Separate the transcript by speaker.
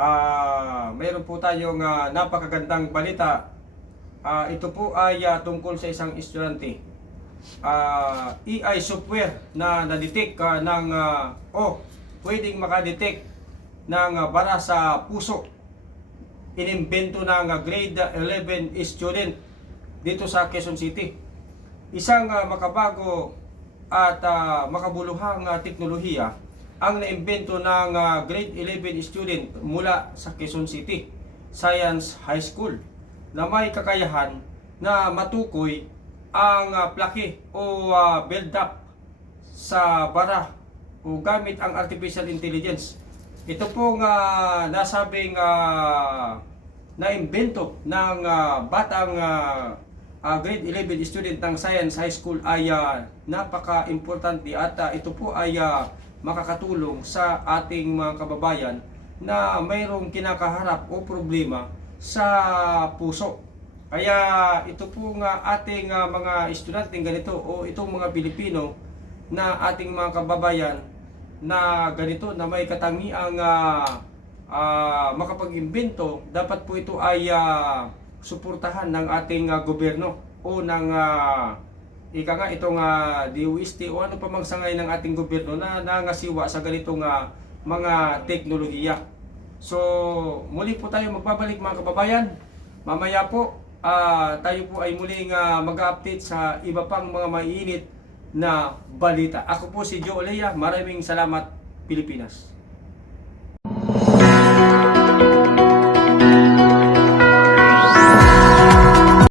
Speaker 1: Ah, mayroon po tayong ah, napakagandang balita. Ah, ito po ay ah, tungkol sa isang estudyante. Ah, AI software na na-detect ah, ng ah, oh, pwedeng makadetect ng ah, bara sa puso. Inimbento ng ah, grade 11 student dito sa Quezon City. Isang ah, makabago at ah, makabuluhang ah, teknolohiya ang naimbento ng ah, grade 11 student mula sa Quezon City Science High School na may kakayahan na matukoy ang ah, plake o ah, build up sa bara o gamit ang artificial intelligence. Ito pong ah, nasabing ah, naimbento ng ah, batang ah, ah, grade 11 student ng Science High School ay ah, napaka-importante at ah, ito po ay ah, makakatulong sa ating mga kababayan na mayroong kinakaharap o problema sa puso. Kaya ito po nga ating ah, mga estudyante ganito o itong mga Pilipino na ating mga kababayan na ganito na may katangiang ah, ah, makapag-imbento, dapat po ito ay ah, suportahan ng ating ah, gobyerno o ng ah, ika nga itong uh, DOST o ano pa mang ng ating gobyerno na nangasiwa sa ganitong ah, mga teknolohiya. So, muli po tayo magbabalik mga kababayan. Mamaya po, ah, tayo po ay muling ah, mag-update sa iba pang mga mainit na balita. Ako po si Joe Olea. Maraming salamat, Pilipinas.